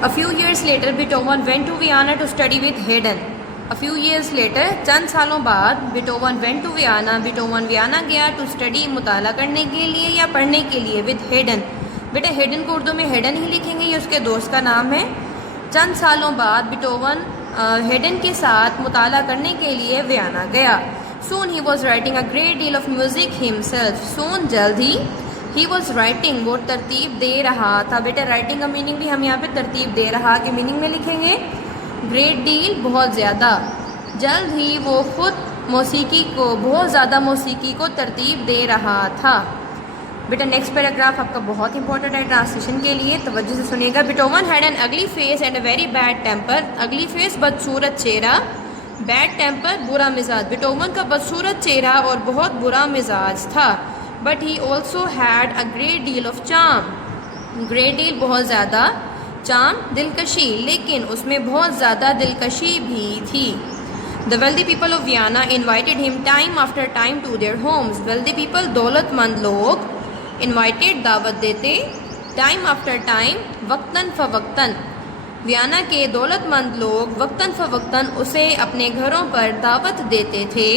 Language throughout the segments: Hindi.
A few years later, Beethoven went to Vienna to study with Haydn. A few years later, चंद सालों बाद Beethoven went to Vienna. Beethoven Vienna गया to study, मुताला करने के लिए या पढ़ने के लिए with Haydn. बेटा हेडन को उर्दू में हेडन ही लिखेंगे, ये उसके दोस्त का नाम है. चंद सालों बाद Beethoven हेडन के साथ मुताला करने के लिए वियना गया. Soon he was writing a great deal of music himself. Soon जल्द ही ही वॉज राइटिंग, वो तरतीब दे रहा था. बेटा राइटिंग का मीनिंग भी हम यहाँ पे तरतीब दे रहा के मीनिंग में लिखेंगे. ग्रेट डील बहुत ज़्यादा, जल्द ही वो खुद मौसीकी को बहुत ज़्यादा मौसीकी को तरतीब दे रहा था. बेटा नेक्स्ट पैराग्राफ आपका बहुत इंपॉर्टेंट है ट्रांसलेशन के लिए, तवज्जो से सुनिएगा. Beethoven had an ugly face and a very bad temper. अगली फेस बदसूरत चेहरा, बैड टेम्पर बुरा मिजाज. Beethoven का बदसूरत चेहरा और बहुत बुरा मिजाज था. But he also had a great deal of charm. Great deal बहुत ज़्यादा, चार्म दिलकशी, लेकिन उसमें बहुत ज़्यादा दिलकशी भी थी. The wealthy people of Vienna invited him time after time to their homes. Wealthy people दौलतमंद लोग, इन्वाइटेड दावत देते, टाइम आफ्टर टाइम वक्तन फ़वक्तन. वियना के दौलतमंद लोग वक्तन फ़वक्तन उसे अपने घरों पर दावत देते थे.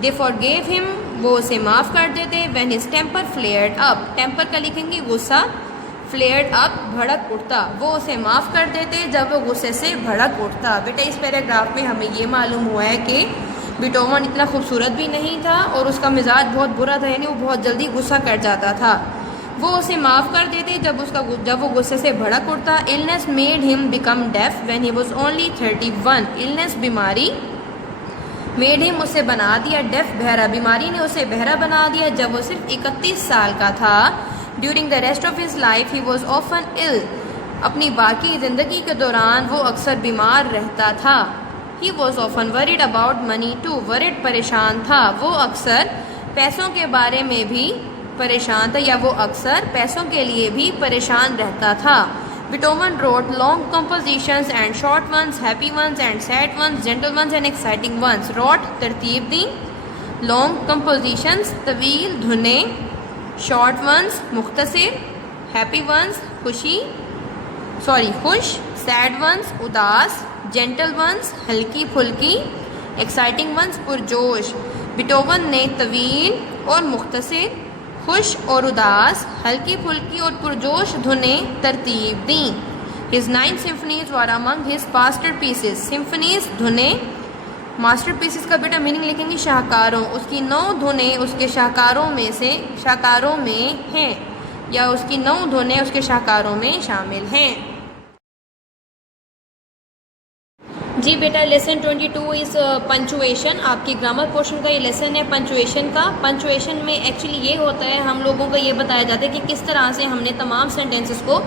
दे फॉरगेव हिम, वो उसे माफ़ कर देते. When his temper flared up, temper का लिखेंगे गुस्सा, फ्लेयर्ड अप भड़क उठता, वो उसे माफ़ कर देते जब वो गुस्से से भड़क उठता. बेटा इस पैराग्राफ में हमें ये मालूम हुआ है कि बीटोवन इतना खूबसूरत भी नहीं था और उसका मिजाज बहुत बुरा था, यानी वो बहुत जल्दी गुस्सा कर जाता था. वो उसे माफ़ कर देते जब वो गुस्से से भड़क उठता. Illness made him become deaf when he was only 31. Illness बीमारी, मेड हिम उसे बना दिया, डेफ बहरा, बीमारी ने उसे बहरा बना दिया जब वो सिर्फ 31 साल का था. During the rest of his life he was often ill. अपनी बाकी ज़िंदगी के दौरान वो अक्सर बीमार रहता था. He was often worried about money too. Worried परेशान था, वो अक्सर पैसों के बारे में भी परेशान था या वो अक्सर पैसों के लिए भी परेशान रहता था. Beethoven wrote long compositions and short ones, happy ones and sad ones, gentle ones and exciting ones. Wrote तरतीब दी. Long compositions तवील धुनें, short ones मुख्तसर, happy ones खुश, sad ones उदास, gentle ones हल्की फुल्की, exciting ones पुरजोश. Beethoven ने तवील और मुख्तसर, खुश और उदास, हल्की फुल्की और पुरजोश धुनें तरतीब दी. His 9 symphonies were among his masterpieces. Symphonies धुनें, masterpieces का बेटा मीनिंग लिखेंगे शाहकारों. उसकी 9 धुनें उसके शाहकारों में हैं या उसकी 9 धुनें उसके शाहकारों में शामिल हैं. जी बेटा लेसन 22 इस पंचुएशन, आपकी ग्रामर पोर्शन का ये लेसन है पंचुएशन का. पंचुएशन में एक्चुअली ये होता है, हम लोगों को ये बताया जाता है कि किस तरह से हमने तमाम सेंटेंसेस को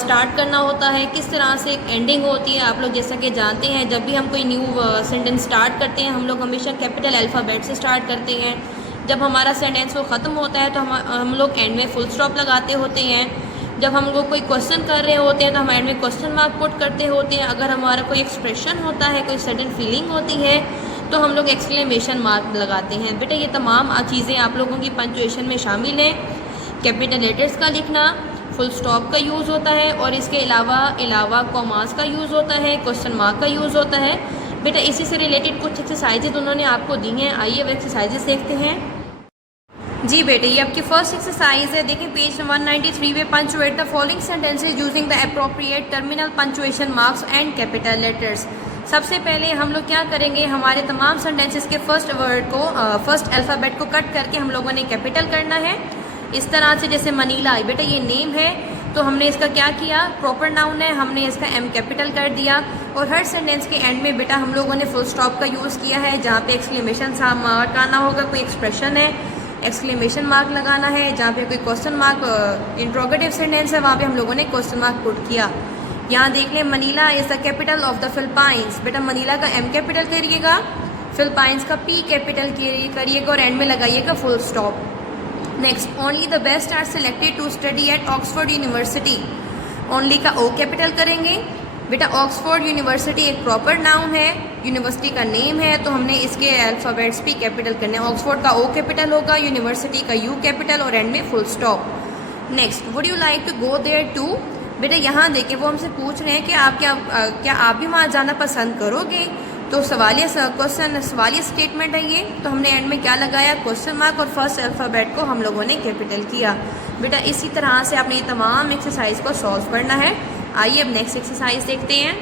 स्टार्ट करना होता है, किस तरह से एक एंडिंग होती है. आप लोग जैसा कि जानते हैं जब भी हम कोई न्यू सेंटेंस स्टार्ट करते हैं हम लोग हमेशा कैपिटल अल्फ़ाबेट से स्टार्ट करते हैं. जब हमारा सेंटेंस वो ख़त्म होता है तो हम लोग एंड में फुल स्टॉप लगाते होते हैं. जब हम लोग कोई क्वेश्चन कर रहे होते हैं तो हम एंड में क्वेश्चन मार्क पुट करते होते हैं. अगर हमारा कोई एक्सप्रेशन होता है, कोई सडन फीलिंग होती है तो हम लोग एक्सक्लेमेशन मार्क लगाते हैं. बेटा ये तमाम चीज़ें आप लोगों की पंचुएशन में शामिल हैं. कैपिटल लेटर्स का लिखना, फुल स्टॉप का यूज़ होता है और इसके अलावा कॉमास का यूज़ होता है, क्वेश्चन मार्क का यूज़ होता है. बेटा इसी से रिलेटेड कुछ एक्सरसाइजेज उन्होंने आपको दी हैं. आइए अब एक्सरसाइजेज देखते हैं. जी बेटे ये आपकी फर्स्ट एक्सरसाइज है. देखिए पेज 193 पे punctuate the following sentences using the appropriate terminal punctuation marks and capital letters. सबसे पहले हम लोग क्या करेंगे, हमारे तमाम सेंटेंसेस के फर्स्ट वर्ड को फर्स्ट अल्फ़ाबेट को कट करके हम लोगों ने कैपिटल करना है. इस तरह से जैसे मनीला, बेटा ये नेम है तो हमने इसका क्या किया, प्रॉपर नाउन है, हमने इसका एम कैपिटल कर दिया. और हर सेंटेंस के एंड में बेटा हम लोगों ने फुल स्टॉप का यूज़ किया है. जहाँ पे एक्सक्लेमेशन मार्क आना होगा, कोई एक्सप्रेशन है एक्सक्लेमेशन मार्क लगाना है. जहाँ पे कोई क्वेश्चन मार्क इंट्रोगेटिव सेंटेंस है वहाँ पे हम लोगों ने क्वेश्चन मार्क पुट किया. यहाँ देख लें Manila is the capital of the Philippines. बेटा मनीला का एम कैपिटल करिएगा, फिलिपाइंस का पी कैपिटल करिएगा और एंड में लगाइएगा full stop. Next, only the best are selected to study at Oxford University. Only का ओ कैपिटल करेंगे. बेटा ऑक्सफोर्ड यूनिवर्सिटी एक प्रॉपर नाउन है, यूनिवर्सिटी का नेम है, तो हमने इसके अल्फ़ाबेट्स भी कैपिटल करने हैं. ऑक्सफोर्ड का ओ कैपिटल होगा, यूनिवर्सिटी का यू कैपिटल और एंड में full stop. Next, would you like to go there too. बेटा यहाँ देखिए वो हमसे पूछ रहे हैं कि आप क्या आप भी वहाँ जाना पसंद करोगे। तो सवालिया स्टेटमेंट है ये। तो हमने एंड में क्या लगाया, क्वेश्चन मार्क, और फर्स्ट अल्फ़ाबेट को हम लोगों ने कैपिटल किया। बेटा इसी तरह से आपने ये तमाम एक्सरसाइज को सॉल्व करना है। आइए अब नेक्स्ट एक्सरसाइज देखते हैं।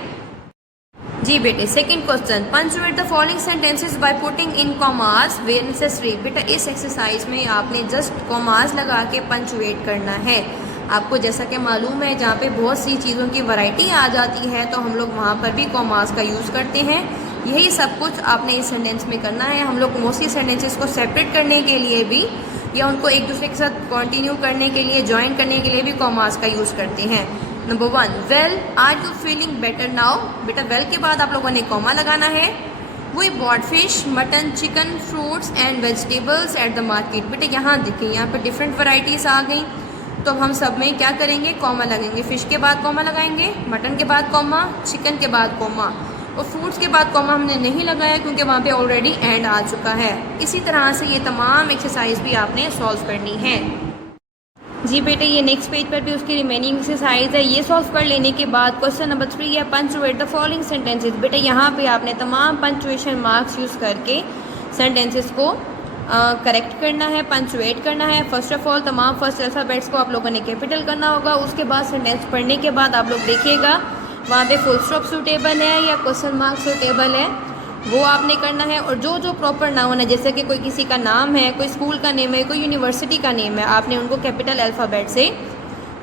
जी बेटे second question, punctuate the following sentences by putting in commas where necessary. बेटा इस एक्सरसाइज में आपने जस्ट कॉमास लगा के पंचुएट करना है। आपको जैसा कि मालूम है जहाँ पे बहुत सी चीज़ों की वैरायटी आ जाती है तो हम लोग वहाँ पर भी कॉमास का यूज़ करते हैं। यही सब कुछ आपने इस सेंटेंस में करना है। हम लोग मोस्टली सेंटेंसेस को सेपरेट करने के लिए भी या उनको एक दूसरे के साथ कंटिन्यू करने के लिए, ज्वाइन करने के लिए भी कॉमास का यूज़ करते हैं। Number 1, well are you feeling better now. बेटा वेल के बाद आप लोगों ने कॉमा लगाना है। We bought fish, mutton, chicken, fruits and vegetables at the market. बेटा यहाँ देखिए यहाँ पर डिफरेंट वैराइटीज़ आ गई तो हम सब में क्या करेंगे, कॉमा लगाएंगे। फ़िश के बाद कॉमा लगाएंगे, मटन के बाद कॉमा, चिकन के बाद कॉमा, और फ्रूट्स के बाद कॉमा हमने नहीं लगाया क्योंकि वहाँ पे ऑलरेडी एंड आ चुका है। इसी तरह से ये तमाम एक्सरसाइज भी आपने सॉल्व करनी है। जी बेटे ये नेक्स्ट पेज पर भी उसकी रिमेनिंग एक्सरसाइज है। ये सॉल्व कर लेने के बाद क्वेश्चन नंबर 3 है, पंचुएट द फॉलोइंग सेंटेंसेस। बेटे यहाँ पे आपने तमाम पंचुएशन मार्क्स यूज़ करके सेंटेंसेस को करेक्ट करना है, पंचुएट करना है। फर्स्ट ऑफ ऑल तमाम फर्स्ट अल्फ़ाबेट्स को आप लोगों ने कैपिटल करना होगा। उसके बाद सेंटेंस पढ़ने के बाद आप लोग देखिएगा वहाँ पे फुल स्टॉप सूटेबल है या क्वेश्चन मार्क सूटेबल है, वो आपने करना है। और जो जो प्रॉपर नाउन है, जैसे कि कोई किसी का नाम है, कोई स्कूल का नेम है, कोई यूनिवर्सिटी का नेम है, आपने उनको कैपिटल अल्फ़ाबेट से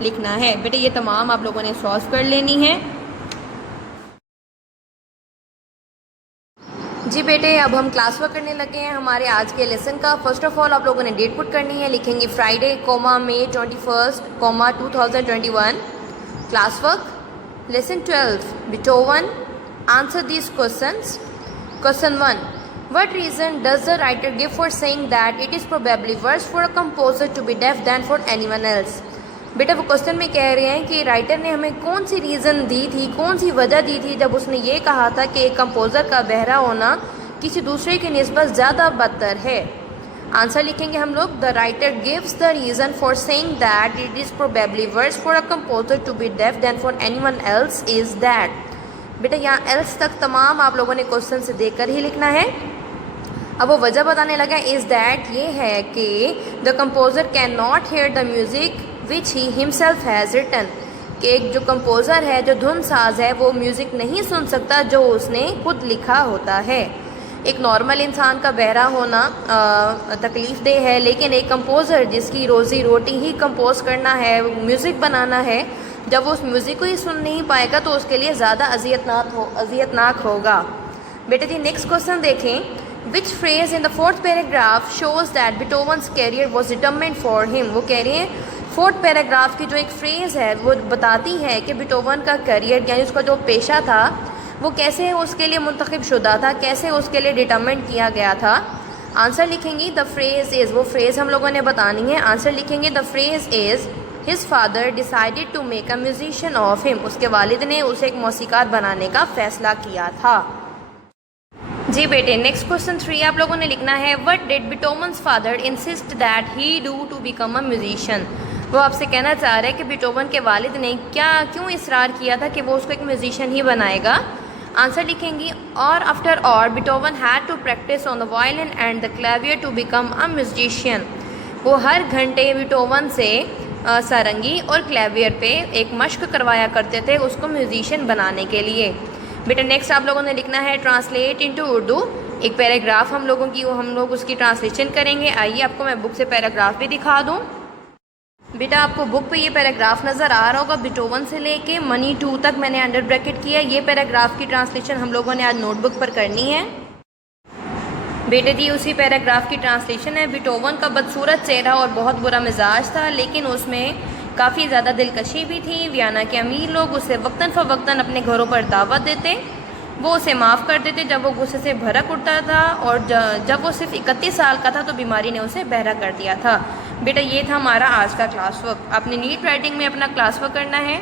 लिखना है। बेटे ये तमाम आप लोगों ने सॉल्व कर लेनी है। जी बेटे अब हम क्लास वर्क करने लगे हैं हमारे आज के लेसन का। फर्स्ट ऑफ ऑल आप लोगों ने डेट पुट करनी है। लिखेंगे Friday, May 21, 2021। Class work lesson 12 Beethoven। Answer this questions. Question 1, what reason does the writer give for saying that it is probably worse for a composer to be deaf than for anyone else? बेटा वो क्वेश्चन में कह रहे हैं कि राइटर ने हमें कौन सी रीज़न दी थी, कौन सी वजह दी थी जब उसने ये कहा था कि एक कंपोज़र का बहरा होना किसी दूसरे की निस्बत ज़्यादा बदतर है। आंसर लिखेंगे हम लोग, the writer gives the reason for saying that it is probably worse for a composer to be deaf than for anyone else is that. बेटा यहाँ एल्स तक तमाम आप लोगों ने क्वेश्चन से देखकर ही लिखना है। अब वो वजह बताने लगा, इज़ दैट ये है कि the composer can not hear the music which he himself has written, कि एक जो कंपोज़र है, जो धुन साज है, वो म्यूज़िक नहीं सुन सकता जो उसने खुद लिखा होता है। एक नॉर्मल इंसान का बहरा होना तकलीफ़ देह है, लेकिन एक कंपोज़र जिसकी रोज़ी रोटी ही कंपोज करना है, म्यूज़िक बनाना है, जब वो उस म्यूज़िक को ही सुन नहीं पाएगा तो उसके लिए ज़्यादा अजियतनाक होगा। बेटे जी नेक्स्ट क्वेश्चन देखें। Which phrase in the 4th paragraph shows that Beethoven's career was determined for him. वो कह रही हैं 4th पैराग्राफ की जो एक फ्रेज़ है वो बताती है कि बीटोवन का करियर यानी उसका जो पेशा था वो कैसे उसके लिए मुंतखब शुदा था, कैसे उसके लिए डिटरमिन्ड किया गया था। आंसर लिखेंगी द फ्रेज़ इज़, वो फ्रेज़ हम लोगों ने बतानी है। आंसर लिखेंगे the phrase is his father decided to make a musician of him. उसके वालिद ने उसे एक मौसीकार बनाने का फ़ैसला किया था। जी बेटे नेक्स्ट क्वेश्चन 3 आप लोगों ने लिखना है, what did Beethoven's father insist that he do to become a musician. वो आपसे कहना चाह रहे हैं कि बीटोवन के वालिद ने क्यों इसरार किया था कि वो उसको एक म्यूजिशियन ही बनाएगा। आंसर लिखेंगी, और after all Beethoven had to practise on the violin and the clavier to become a musician. वो हर घंटे बीटोवन से सारंगी और क्लेवियर पे एक मश्क करवाया करते थे उसको म्यूजिशियन बनाने के लिए। बेटा नेक्स्ट आप लोगों ने लिखना है ट्रांसलेट इनटू उर्दू। एक पैराग्राफ हम लोग उसकी ट्रांसलेशन करेंगे। आइए आपको मैं बुक से पैराग्राफ भी दिखा दूँ। बेटा आपको बुक पे ये पैराग्राफ नज़र आ रहा होगा, बीटोवन से लेके मनी 2 तक मैंने अंडर ब्रैकेट किया। ये पैराग्राफ की ट्रांसलेशन हम लोगों ने आज नोटबुक पर करनी है। बेटे जी उसी पैराग्राफ की ट्रांसलेशन है। बीटोवन का बदसूरत चेहरा और बहुत बुरा मिजाज था, लेकिन उसमें काफ़ी ज़्यादा दिलकशी भी थी। वियना के अमीर लोग उसे वक्तन फ़वक्तन अपने घरों पर दावत देते, वो उसे माफ़ कर देते जब वो गुस्से से भड़क उठता था, और जब वो सिर्फ 31 साल का था तो बीमारी ने उसे बहरा कर दिया था। बेटा ये था हमारा आज का क्लास वर्क। आपने नीट राइटिंग में अपना क्लास वर्क करना है।